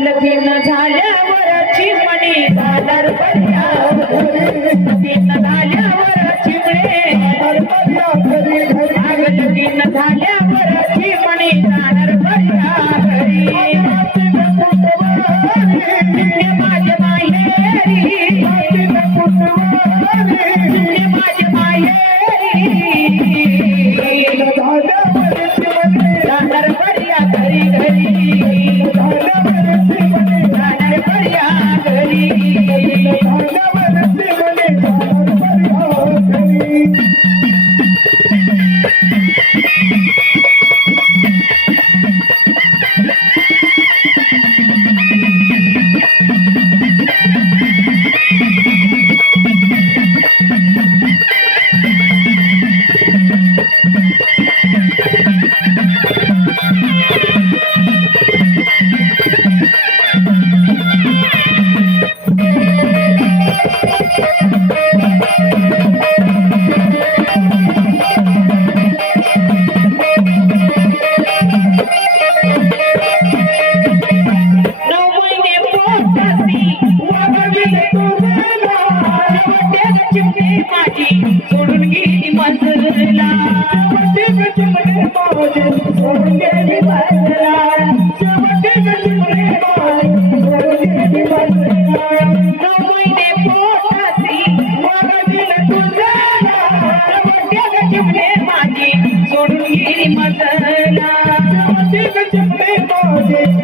लगीन झाल्यावर चिमणी दादर लगीन झाल्यावर चिमणे आग लगीन झाल्यावर चिमणी दादर घरी माझे माहेरी माझे माहेरी दादर पर्या घरी घरी दादर पर्या घरी सोडून गेली मंजूरला सोडून गेली मंजूरला महिने पोटासी माझी सोडून गेली मंजूरला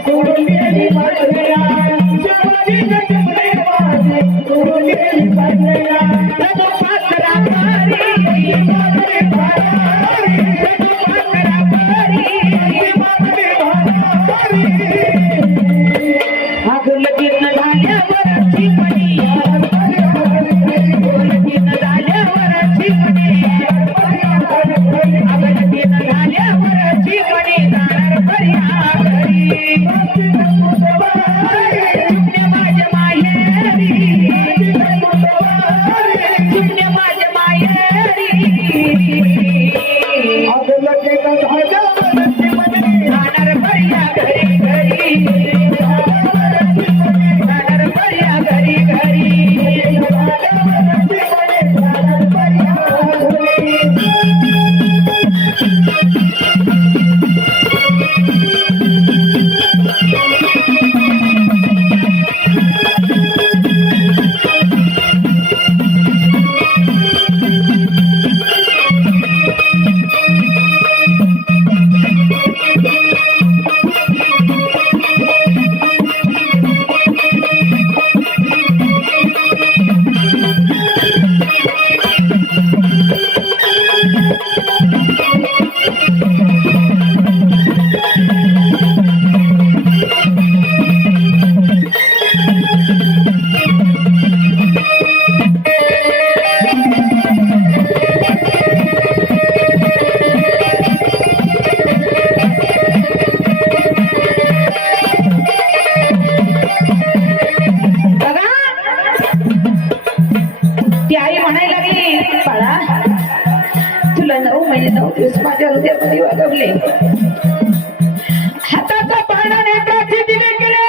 सोडून गेली मंजूरला सोडून गेली मंजूरला आग लगीन झाल्यावर चिमणी लगीन झाल्यावर चिमणी आग लगीन झाल्यावर चिमणी जाणार पर्या घरी माझ्या माहेरी माझ्या माहेरी आग लगीन झाल्यावर चिमणी जाणार पर्या घरी घरी तुला 9 महिने 9 दिवस माझ्या हृदयामध्ये वागवले हाताचा पाण्याने काठी दिले गेले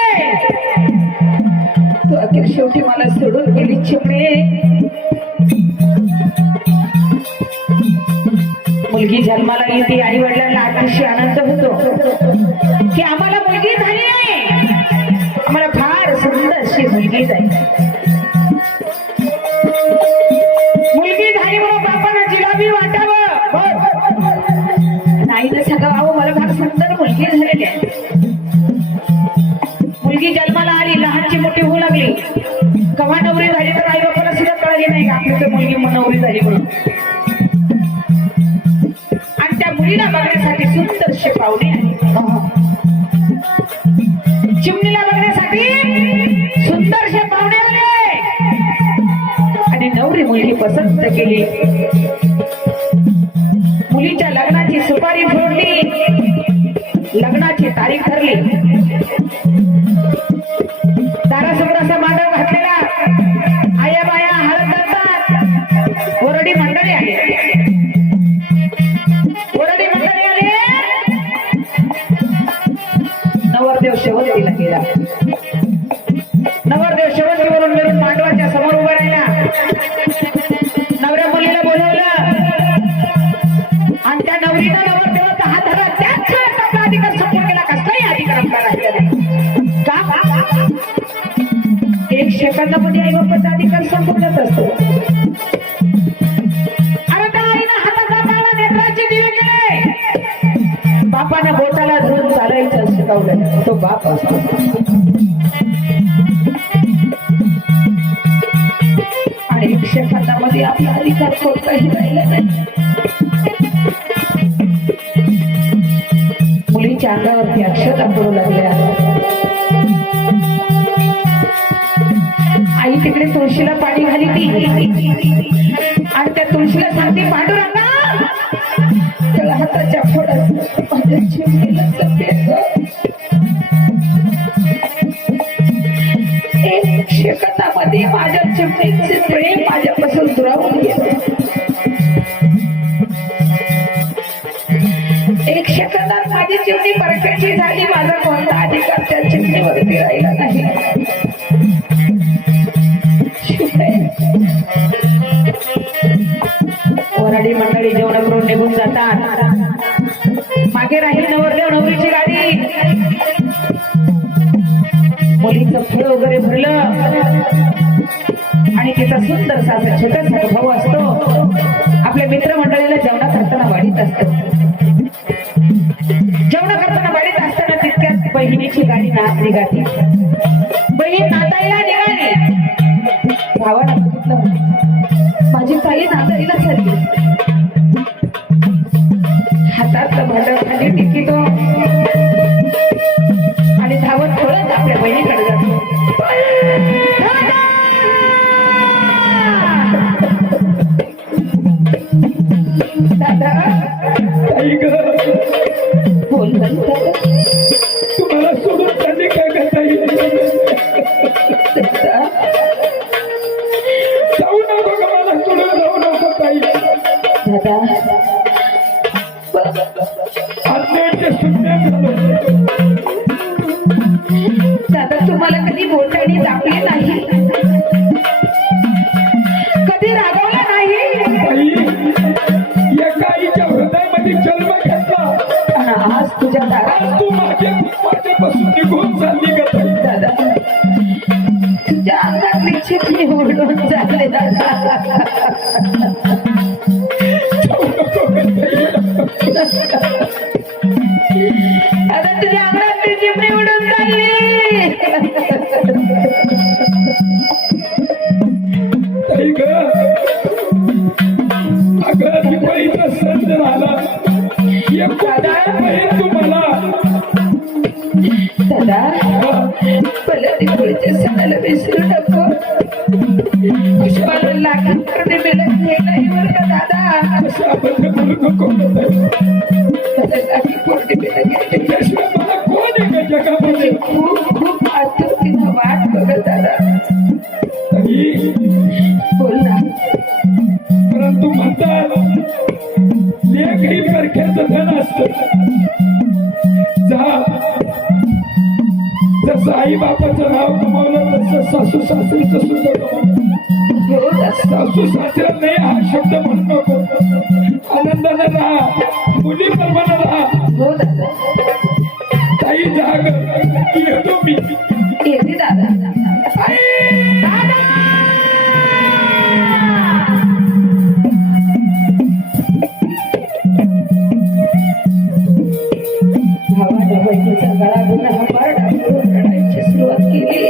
तू अखेर शेवटी मला सोडून गेली चिमणे मुलगी जन्माला येते आई वडिलांना अतिशय आनंद होतो की आम्हाला मुलगी झाली आहे आम्हाला फार सुंदर अशी मुलगी झाली मुलगी झाली म्हणून बापाला जिलाबी वाटावं आईला सांगावं मला फार सुंदर मुलगी झालेली आहे मुलगी जन्माला आली लहानची मोठी होऊ लागली कवा नवरी झाली तर आई बापाला सुद्धा कळली नाही आपली तर मुलगी नवरी झाली म्हणून आणि त्या मुलीला बघण्यासाठी सुंदरशे पाहुणे चिमणीला बघण्यासाठी सुंदरशे पाहुणे आले आणि नवरी मुलगी पसंत केली मुलीच्या लग्नाची सुपारी फोडली लग्नाची तारीख ठरली दारासमोर असा मांडव घातलेला आया बाया हळद करतात ओरडी मंडळी आली नवरदेव शेवटीला गेला नवरदेव शेवंतीवरून मिळून मांडवाच्या समोर उभा राहिला. नवऱ्या मुलीला बोलवलं आणि त्या नवरीनं नवरदेवाचा हात धरला. त्याच क्षणात आपला अधिकार संपून गेला. कसलाही अधिकार आपला राहिला नाही. का? एक सेकंदामध्ये आई बापाचा अधिकार संपून जात असतो. अरे त्या आईनं हाताचा ताळा नेत्राचे दिवे केले. बापाने बोटाला धरून चालायचं शिकवलं. तो बाप असतो. आणि एक सेकंदामध्ये आपला अधिकार कोणताही राहिला नाही. मुलीच्या अंगावरती अक्षता पडू लागल्या. आई तिकडे तुळशीला पाणी घाली ती आणि त्या तुळशीला सांगते पांडुरंगा त्याला हाताच्या फोडात माझ्या चिमणीला जपेल. एक सेकंदामध्ये माझ्या चिमणीचे प्रेम माझ्यापासून दुरावून गेलं. एक सेकंदात माझी चिमणी परकेची झाली. माझा कोणता अधिकार त्या चिमणीवरती राहिला नाही. वराडी मंडळी जेवण करून निघून जातात. मागे राहील नवरदेव नवरीची गाडी. मुलीचं फळ वगैरे भरलं आणि तिचा सुंदरसा असा छोटासा भाऊ असतो. आपल्या मित्रमंडळीला जेवणा करताना वाढीत असत. जेवण करताना वाढीत असताना तितक्यात बहिणीची गाडी निघाली. बहीण नाताईला निघाली. भावाला बघितलं माझी ताई नाताईला चालली. हातात भांडं खाली टिकितो आणि धावत पळत आपल्या बहिणीकडे जातो. दादा बोल तुम्हाला सोडून त्यांनी काय करता येईल. जाऊ नको का मला सोडून जाऊ नको ताई. दादा आत्म्याच्या सुटण्यात झालं. दादा तुम्हाला कधी बोटाने दाबले नाही, कधी रागवला नाही. ताई एका आईच्या हृदयामध्ये जन्म घेतला आणि आज तुझ्या दारात आज तू माझ्यापासून निघून चालली का ताई. दादा तुझ्या अंगातली चिमणी उडून चालले. दादा जाऊ नको का ताई. आता तुझ्या अंगातली चिमणी उडून चालली. ताई ग अगं दिवाळीचा सण जर आला एक बहीण तुम्हाला. दादा पहिल्या दिवाळीच्या सणाला विसरू नको. मला लागून करणे बेलक घ्यायलाही बरं का दादा. कशाबद्दल बोलू नको मला लागी पोटी बेलक घ्यायला त्याशिवाय मला कोण आहे का जगामध्ये. खूप खूप आतुरतेनं वाट बघत दादा. ताई बोल ना. परंतु म्हणतात लेख ही परख्याचं धन असत. जसं आई बापाचं नाव कमावलं तसं सासू सासरीचं सुद्धा कमावलं. हो दादा. सासू सासऱ्या नाही हा शब्द म्हणू नको. आनंदाने राहा, मुली प्रमाणे राहा. हो दादा. ताई जाग येतो मी. येते दादा. दादा भावाने बहिणीचा गळा गुन्हा हंबार टाकून रडायची सुरुवात केली.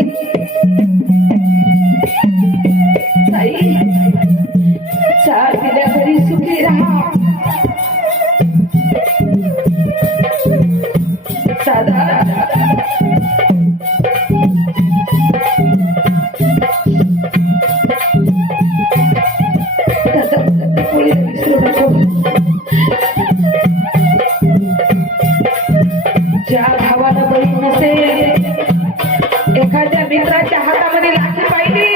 ताई चार दिल्या घरी सुखी राहा. दादा दादा पुढे विसरू नको. ज्या भावाला बहीण नसेल, एखाद्या मित्राच्या हातामध्ये लाठी पाहिली,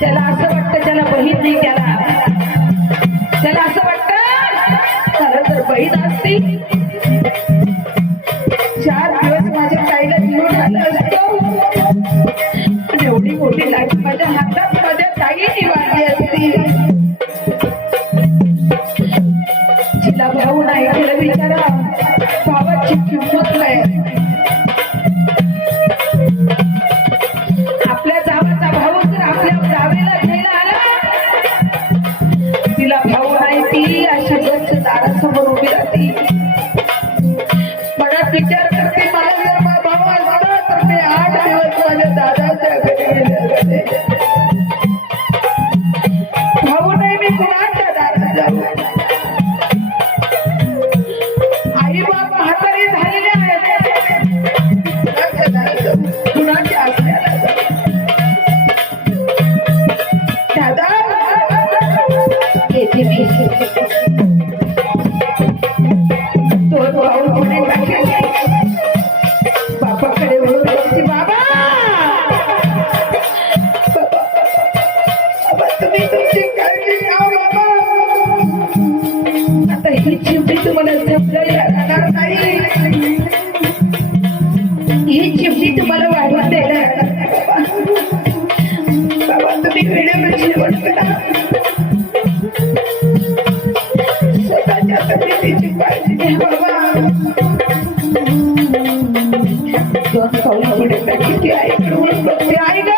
त्याला असं वाटतं त्याला बहीण नाही. त्याला असं वाटतं खरं तर बहीण असती 4 दिवस माझ्या ताईला घेऊन आलं असतं. एवढी मोठी लाठी माझ्या हातात माझ्या ताईने वाढली असती. तिला भाऊ नाही तिला विचारा भावाची किंमत काय. आपल्या जावाचा भाऊ जर आपल्या जावेला घ्यायला आला तिला भाऊ नाही ती अशा गच्च दारासमोर उभी राहते. मनात विचार करते मला जर भाऊ असता तर मी 8 दिवस माझ्या दादाच्या घरी गेले. भाऊ नाही मी कुणाच्या दारात जाऊ. आई बाप म्हातारी झालेले आहेत कुणाच्या असल्याला दादा येते मी. तो भाऊ कोणी टाकले बापाकडे वळून बघते. बाबा बाबा तुम्ही तुमची काळजी घ्या बाबा. आता ही चिमटी तुम्हाला जपल्या राहणार नाही. ही चिमटी तुम्हाला वाढवून द्यायला राहणार बाबा. तुम्ही वेळेवर जेवण करा. स्वतःच्या तब्येतीची काळजी घ्या बाबा. 2 पाऊल पुढे टाकली की आईकडून बघते. आई ग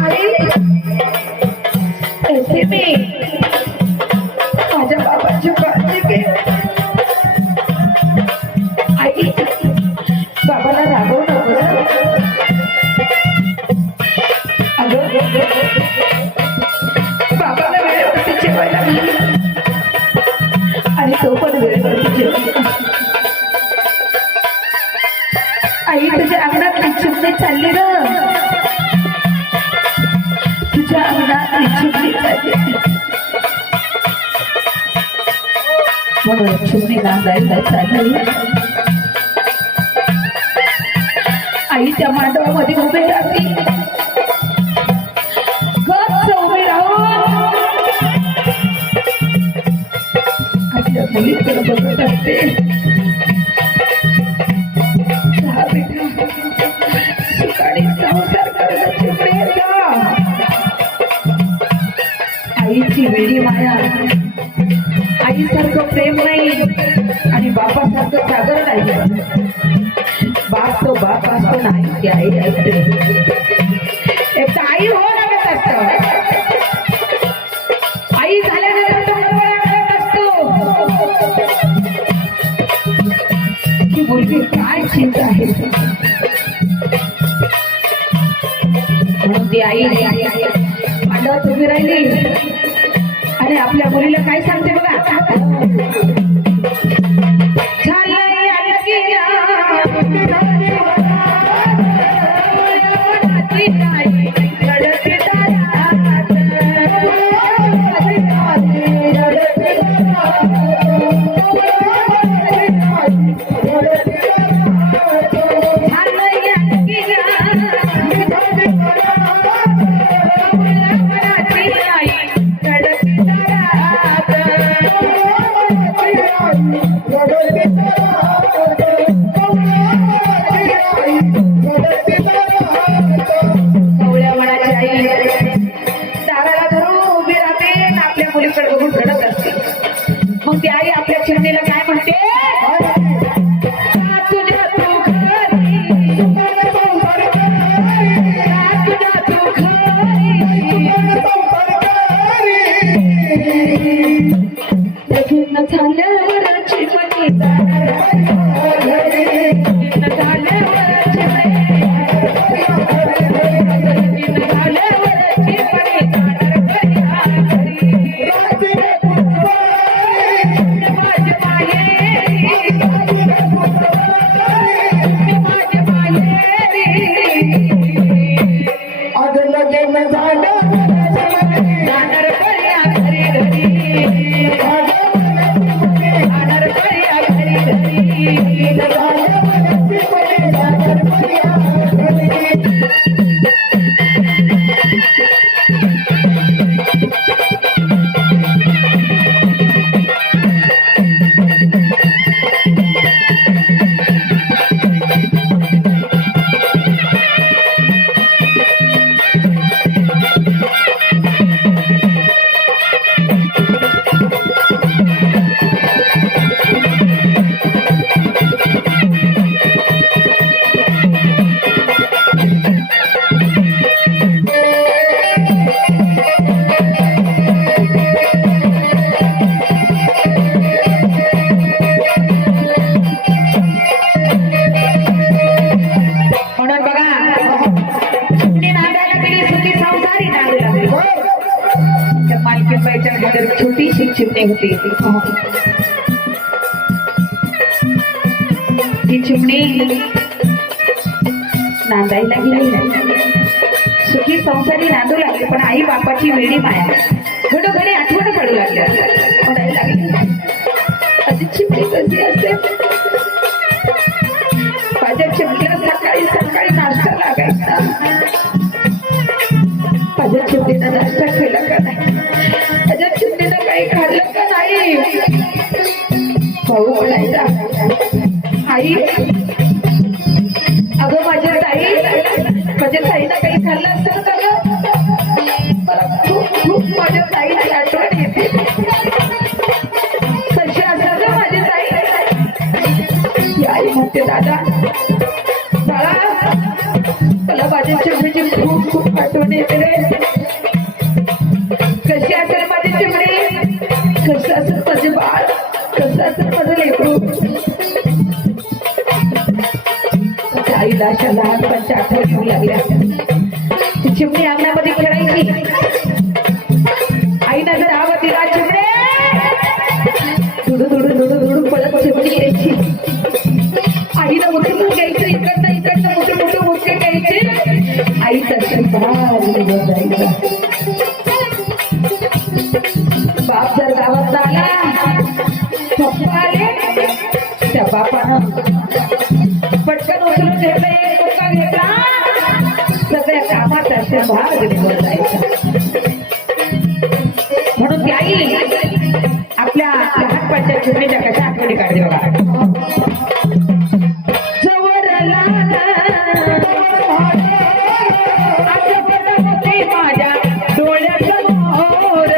आई येते मी. माझ्या बाबाची काळजी घे. आई बाबाला रागवू नको. अगं बाबाला वेळेवरती जेवायला आणि तो पण वेळेवरती जेवला. आई तुझ्या अंगणात चिमणी चालली ग. तुझ्या अंगणात चिमणी चालली म्हणून चिमणी नांदायला चालली. आई त्या मांडवामध्ये उभी राहते. गच्च उभी राहून आपल्या मुलीकडे बघत असते. बेटा सुकाळी संसार करायची प्रेरणा. आईची वेडी माया. आईसारखं प्रेम नाही आणि बापासारखं सागर नाही. बाप तो बाप असतो नाही की आई असते. एक तर आई हो लागत असत. आई झाल्यानंतर तो लागत असतो की मुलगी काय चिंता आहे. म्हणून ती आई मांडवात उभी राहिली आणि आपल्या मुलीला काय सांगते बघा. दाराला धरून उभी राहते आणि आपल्या मुलीकडे बघून रडत असते. मग ती आई आपल्या चिमणीला काय म्हणते. होती. ती चिमणी नांदायला गेली. सुखी संसारी नांदू लागले, पण आई बापाची वेळी माया घडोघडी आठवण काढू लागल्या. म्हणायला लागली, माझी चिमणी कशी असते, माझ्या चिमणीला सकाळी सकाळी नाश्ता लागायचा, माझ्या चिमणीनं नाश्ता केला का नाही, माझ्या चिमणीनं काही खाल्लं का नाही. भाऊ म्हणायचा, आई अगं माझ्या ताईनं काही खाल्लं असेल का गं, मला खूप खूप माझ्या ताईची आठवण येते. कशी असं गं माझी ताई. आई म्हणते, दादा बाळा मला माझ्या चिमणीची खूप खूप आठवण येते रे. कशी असेल माझी चिमणी, कसं असेल माझे बाळ, कसं असेल माझं लेकरू. आईला अशा लहानपणच्या आठवण येऊ लागल्या. ती चिमणी अंगणामध्ये खेळायची. आईनं जर आवाज दिला, चिमणे धुडू धुडू धुडू धुडू पळत चिमणी यायची. आईला मोठं घ्यायचं, इकडनं मोठं मोठे घ्यायचे. आई तशी जायचं. बाप जर गावात आला, पप्पा आले, त्या बापानं पटकन उचलून घेतलं, एक मुक्का घेतला, सगळ्या कामात असे भाग निघून जायचा. म्हणून ती आई आपल्या लहानपणच्या चिमणीच्या कशा आठवणी काढते बघा. जवळ आजवर होते माझ्या डोळ्यासमोर,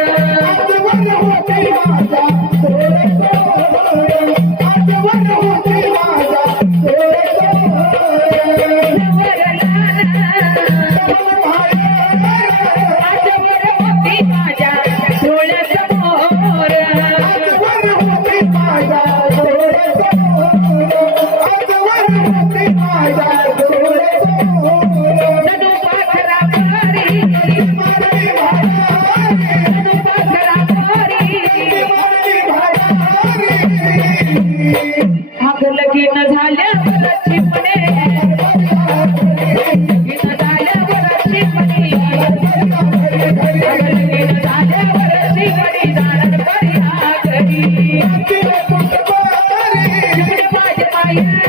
लगीन झाल्यावर चिमणे, लगीन झाल्यावर चिमणी, लगीन झाल्यावर चिमणी जाणार पर्या घरी. माझ्या माहेरी, माझ्या माहेरी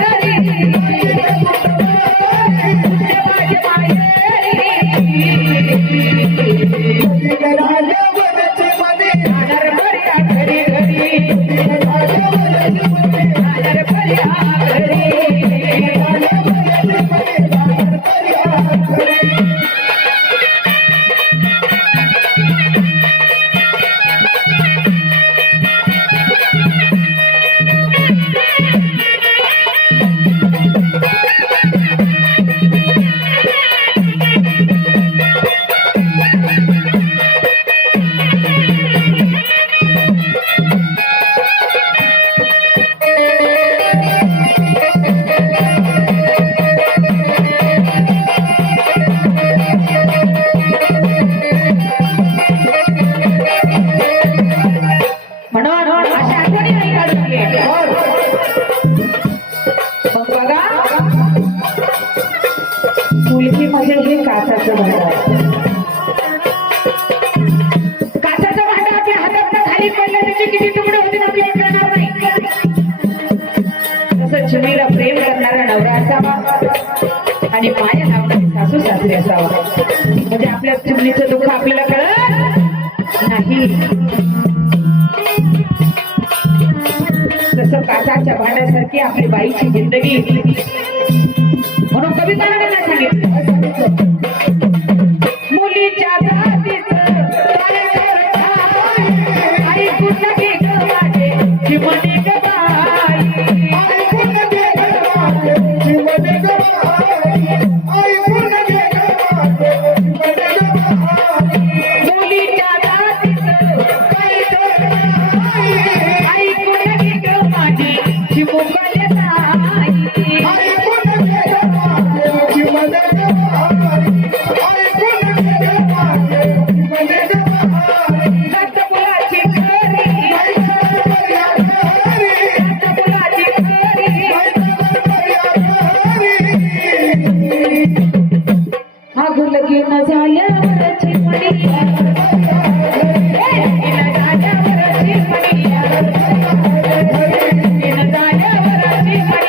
जाणार पर्या घरी घरी. मुलगी म्हणजे हे काचाचं भांडं. काचाचं भांडं आपल्या हातात खाली पडलं, त्याचे किती तुकडे होते आपल्याला कळणार नाही. तसं चिमणीला प्रेम करणारा नवरा असावा आणि माया लावणारे सासू सासरे असावा, म्हणजे आपल्या चिमणीचं दुःख आपल्याला कळत नाही. तसं काचाच्या भांड्यासारखी आपली बाईची जिंदगी. म्हणून कविताने काय सांगितलं, मुलीच्या जातीचं ऐकून घे ग माझे चिमणे ग बाई, मुलीच्या जातीचं ऐकून घे ग माझी चिमुकले ताई. घाट फुलाची घरी झाल्यावरची म्हणिया लगीन झाल्यावरची म्हणिया लगीन झाल्यावरची म्हणिया